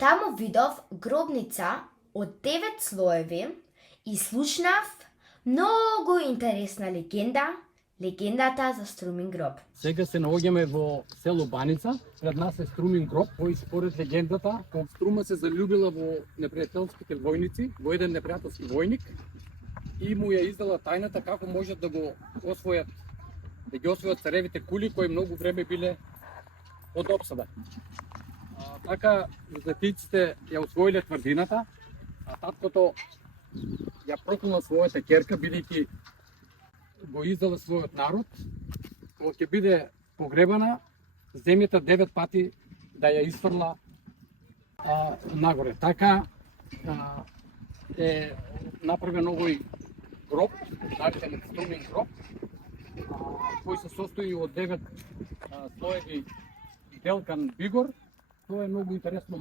Таму видов гробница од 9 слоеви и слушнав многу интересна легендата за Струмин гроб. Сега се наоѓаме во село Баница. Пред нас е Струмин гроб, кој според легендата, кога Струма се залюбила во непријателските војници, во еден непријателски војник, и му ја издала тајната како можат да ги освојат царевите кули кои многу време биле од опсада. Така византиците ја освоиле тврдината, а таткото ја проклна својата ќерка, бидејќи го издала својот народ, кога ќе биде погребана, земјата 9 пати да ја изфрла нагоре. Така е направен овој гроб, наречен Струмин гроб, кој се состои од 9 слоеви делкан бигор. Тоа е многу интересно.